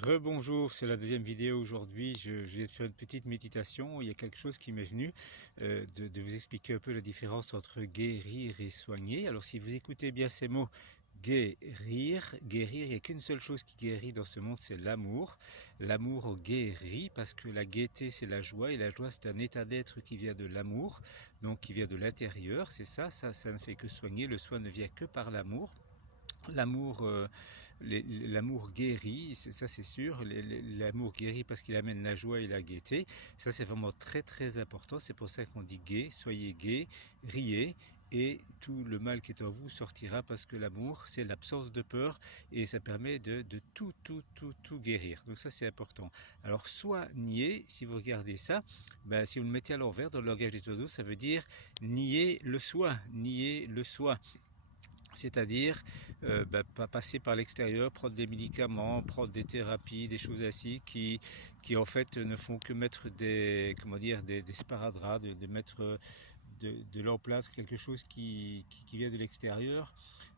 Rebonjour, c'est la deuxième vidéo aujourd'hui. Je vais faire une petite méditation. Il y a quelque chose qui m'est venu de vous expliquer un peu la différence entre guérir et soigner. Alors si vous écoutez bien ces mots, guérir, il n'y a qu'une seule chose qui guérit dans ce monde, c'est l'amour. L'amour guérit parce que la gaieté c'est la joie et la joie c'est un état d'être qui vient de l'amour, donc qui vient de l'intérieur. C'est ça ne fait que soigner. Le soin ne vient que par l'amour. L'amour, l'amour guérit, ça c'est sûr. L'amour guérit parce qu'il amène la joie et la gaieté. Ça c'est vraiment très très important. C'est pour ça qu'on dit gai. Soyez gai, riez, et tout le mal qui est en vous sortira parce que l'amour c'est l'absence de peur et ça permet de tout guérir. Donc ça c'est important. Alors soigner, si vous regardez ça, ben, si vous le mettez à l'envers dans le langage des oiseaux, ça veut dire nier le soi, nier le soi. C'est-à-dire pas passer par l'extérieur, prendre des médicaments, prendre des thérapies, des choses ainsi qui en fait ne font que mettre des, comment dire, des sparadraps, de mettre de l'emplâtre, quelque chose qui vient de l'extérieur,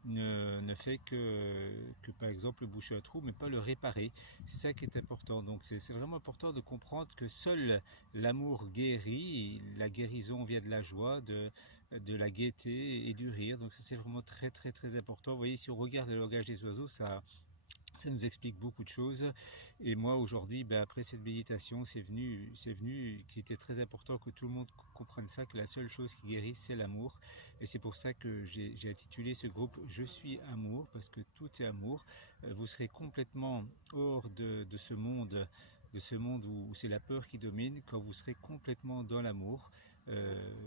ne fait que par exemple boucher un trou, mais pas le réparer. C'est ça qui est important. Donc c'est vraiment important de comprendre que seul l'amour guérit, la guérison vient de la joie, de la gaieté et du rire. Donc ça c'est vraiment très très très important. Vous voyez, si on regarde le langage des oiseaux, ça nous explique beaucoup de choses. Et moi aujourd'hui, après cette méditation, c'est venu qu'il était très important que tout le monde comprenne ça, que la seule chose qui guérit, c'est l'amour. Et c'est pour ça que j'ai intitulé ce groupe Je suis amour, parce que tout est amour. Vous serez complètement hors de ce monde, où c'est la peur qui domine, quand vous serez complètement dans l'amour.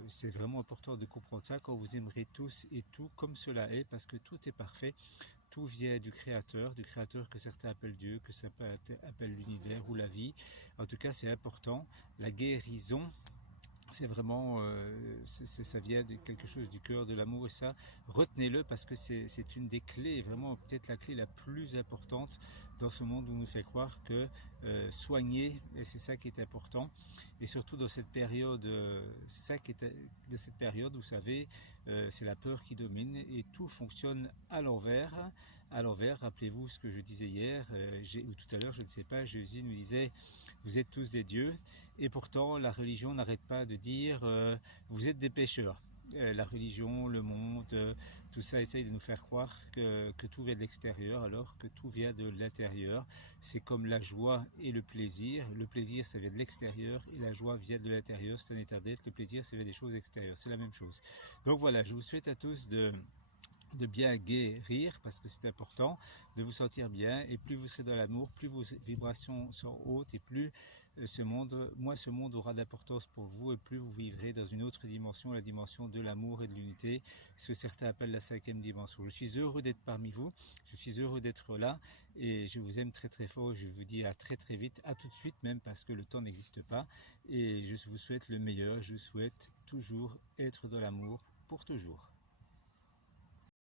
C'est vraiment important de comprendre ça, quand vous aimerez tous et tout comme cela est, parce que tout est parfait. Tout vient du Créateur que certains appellent Dieu, que certains appellent l'univers ou la vie. En tout cas, c'est important. La guérison, c'est vraiment, ça vient de quelque chose du cœur, de l'amour, et ça, retenez-le parce que c'est une des clés, vraiment peut-être la clé la plus importante dans ce monde où on nous fait croire que soigner, et c'est ça qui est important, et surtout dans cette période, c'est ça qui est de cette période, vous savez, c'est la peur qui domine et tout fonctionne à l'envers. À l'envers, rappelez-vous ce que je disais hier, ou tout à l'heure, je ne sais pas, Jésus nous disait, vous êtes tous des dieux, et pourtant la religion n'arrête pas de dire vous êtes des pécheurs. La religion, le monde, tout ça essaye de nous faire croire que tout vient de l'extérieur alors que tout vient de l'intérieur. C'est comme la joie et le plaisir. Le plaisir, ça vient de l'extérieur et la joie vient de l'intérieur. C'est un état d'être. Le plaisir, ça vient des choses extérieures. C'est la même chose. Donc voilà, je vous souhaite à tous de bien guérir parce que c'est important, de vous sentir bien, et plus vous serez dans l'amour, plus vos vibrations sont hautes et plus moins ce monde aura d'importance pour vous, et plus vous vivrez dans une autre dimension, la dimension de l'amour et de l'unité, ce que certains appellent la cinquième dimension. Je suis heureux d'être parmi vous, je suis heureux d'être là et je vous aime très très fort. Je vous dis à très très vite, à tout de suite même, parce que le temps n'existe pas, et je vous souhaite le meilleur. Je vous souhaite toujours être dans l'amour pour toujours.